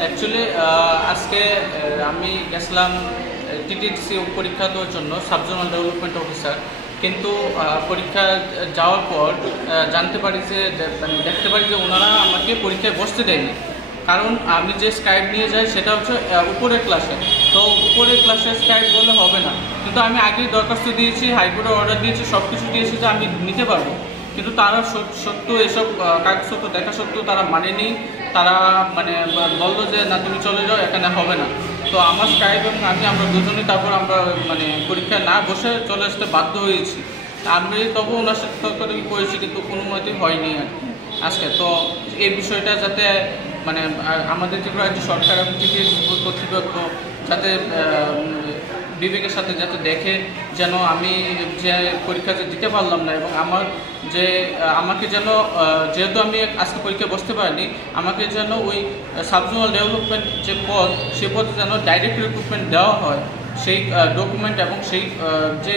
Actually আজকে আমি গেছিলাম টিটিসি পরীক্ষা দেওয়ার জন্য সাবজোনাল ডেভেলপমেন্ট অফিসার, কিন্তু পরীক্ষা যাওয়ার পর জানতে পারি যে মানে দেখতে পারি যে ওনারা আমাকে পরীক্ষায় বসতে দেয়নি। কারণ আমি যে স্ক্রাইব নিয়ে যাই সেটা হচ্ছে উপরের ক্লাসে, তো উপরের ক্লাসে স্ক্রাইব করলে হবে না। কিন্তু আমি আগেই দরখাস্ত দিয়েছি, হাইকোর্টের অর্ডার দিয়েছি, সব কিছু দিয়েছি যে আমি নিতে পারবো, কিন্তু তারা সত্ত্বেও এসব কাগজপত্র দেখা সত্ত্বেও তারা মানেনি। তারা মানে বললো যে না তুমি চলে যাও, এখানে হবে না। তো আমার স্ক্রাইব এবং আমরা দুজনেই তারপর আমরা মানে পরীক্ষায় না বসে চলে আসতে বাধ্য হয়েছি। আমি তবু ওনার সাথে তর্কাতর্কি করেছি, কিন্তু কোনো মতেই হয়নি আর কি আজকে। তো এই বিষয়টা যাতে মানে আমাদের ত্রিপুরা রাজ্য সরকার এবং টিটিএস কর্তৃপক্ষ যাতে বিবেকের সাথে যাতে দেখে, যেন আমি যে পরীক্ষাটা দিতে পারলাম না এবং আমার যে আমাকে যেন যেহেতু আমি আজকে পরীক্ষা বসতে পারিনি, আমাকে যেন ওই সাবজোনাল ডেভেলপমেন্ট যে পদ, সেই পদে যেন ডাইরেক্ট রিক্রুটমেন্ট দেওয়া হয়, সেই ডকুমেন্ট এবং সেই যে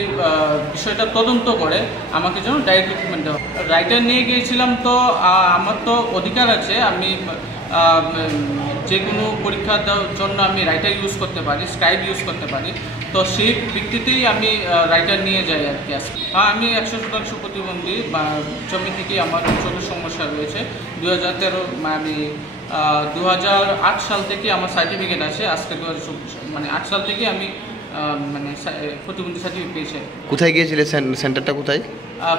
বিষয়টা তদন্ত করে আমাকে যেন ডাইরেক্ট রিক্রুটমেন্ট দেওয়া। রাইটার নিয়ে গিয়েছিলাম, তো আমার তো অধিকার আছে, আমি যে কোনো পরীক্ষা দেওয়ার জন্য আমি রাইটার ইউজ করতে পারি, স্ক্রাইব ইউজ করতে পারি। তো সেই ভিত্তিতেই আমি রাইটার নিয়ে যাই আর কি। আজকে আমি 100% প্রতিবন্ধী বা জমি থেকে আমার চোখের সমস্যা রয়েছে। 2013 আমি 2008 সাল থেকে আমার সার্টিফিকেট আছে। আজকে 2024 মানে 8 সাল থেকে আমি মানে প্রতিবন্ধী সার্টিফিকেট পেয়েছি। কোথায় গিয়েছিলে? সেন্টারটা কোথায়?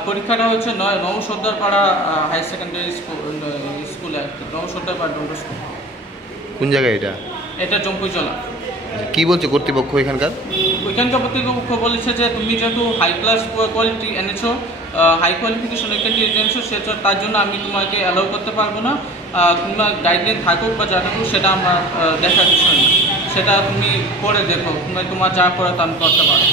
পরীক্ষাটা হচ্ছে নবসর্দারপাড়া হাই সেকেন্ডারি স্কুলে আর কি, নবসর্দারপাড়া ডোন্টো স্কুল। কোন জায়গায় এটা? এটা জম্পুইজলা। কি বলছে কর্তৃপক্ষ এখানকার? ওইখানকার কর্তৃপক্ষ বলেছে যে তুমি যেহেতু হাই ক্লাস কোয়ালিটি এনেছো, হাই কোয়ালিফিকেশন এখান থেকে এনেছো, সেটা তার জন্য আমি তোমাকে অ্যালাউ করতে পারবো না। তোমার গাইডলাইন থাকুক বা যা থাকুক সেটা আমার দেখার বিষয় না, সেটা তুমি করে দেখো, তোমার যা করে তা আমি করতে পারো।